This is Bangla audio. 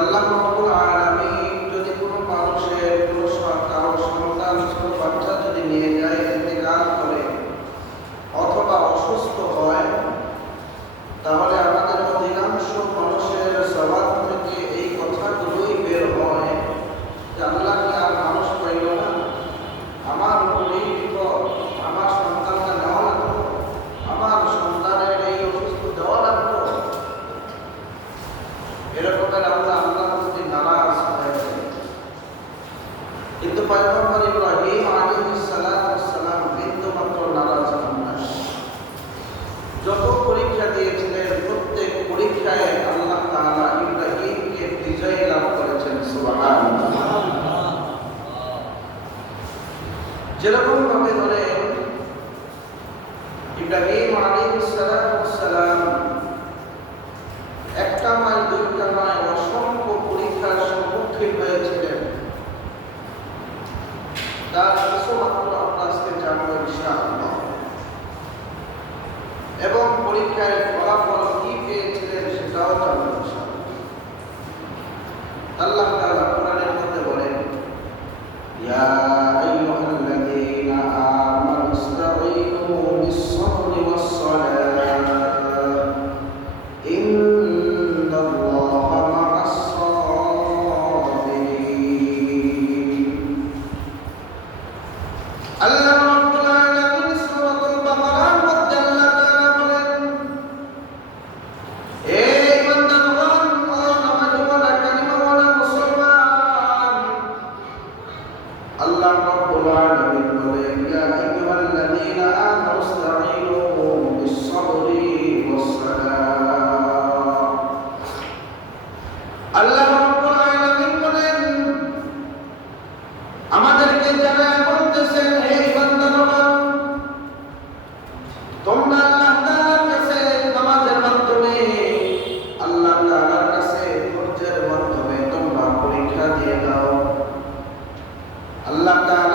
আল্লাহ রাব্বুল আলামিন যদি কোনো মানুষের কারো সন্তান ছোট বাচ্চা যদি নিয়ে যায়, ইন্তেকাল করে অথবা অসুস্থ হয়, তাহলে আমাদের অধিকাংশ মানুষের জবান থেকে এই কথাগুলোই বের হয় যে আল্লাহ কি আর মানুষ পাইল না, আমার উপরেই বিপদ, আমার সন্তানকে নেওয়া লাগতো, আমার সন্তানের এই অসুস্থ দেওয়া লাগতো। এরকমের আমরা আল্লাহর প্রতি নারাজ হয়েছে। কিন্তু পয়গম্বর ইব্রাহিম আলাইহিস সালাম বিন্দুমাত্র নারাজ হন না। যত পরীক্ষা দিয়েছিলেন প্রত্যেক পরীক্ষায় আল্লাহ তাআলা ইব্রাহিমকে বিজয় লাভ করেছেন। সুবহানাল্লাহ। যেরকম ভাবে ধরেন ইব্রাহিম আলাইহিস সালাম একটা নয় দুইটা নয় অসংখ্য পরীক্ষার সম্মুখীন হয়েছিলেন। তার কিছু মাত্র আমরা আজকে জানবো ইনশাআল্লাহ। এবং পরীক্ষায় ফলাফল কি পেয়েছিলেন সেটাও জানবো ইনশাআল্লাহ। আল্লাহ তাআলা কোরআনের মধ্যে বলেন, ইয়া আইয়ুহাল্লাযীনা আমানুস্তাঈনু বিস-সাবরি ওয়াস-সালাহ ইন্নাল্লাহা মা'আস-সাবিরিন। আল্লাহ রাব্বুল আলামিন সূরাতুল বাকারার মধ্যে আল্লাহ তাআলা বলেন, হে ইমানদারগণ ও নামাজওয়ালা কালিমাওয়ালা মুসলমান, আল্লাহ রাব্বুল আলামিন বলেন, ইয়া আইয়ুহাল্লাযীনা আমানুস্তাঈনু বিস-সাবরি ওয়াস-সালাহ। আল্লাহ রাব্বুল আলামিন বলেন, আমাদেরকে যারা বলতেছেন, হে বান্দাগণ, তোমরা আল্লাহ তাআলার কাছে নামাজের মাধ্যমে, আল্লাহ তাআলার কাছে ধৈর্যের মাধ্যমে তোমরা পরীক্ষা দিয়ে দাও। আল্লাহ তাআলা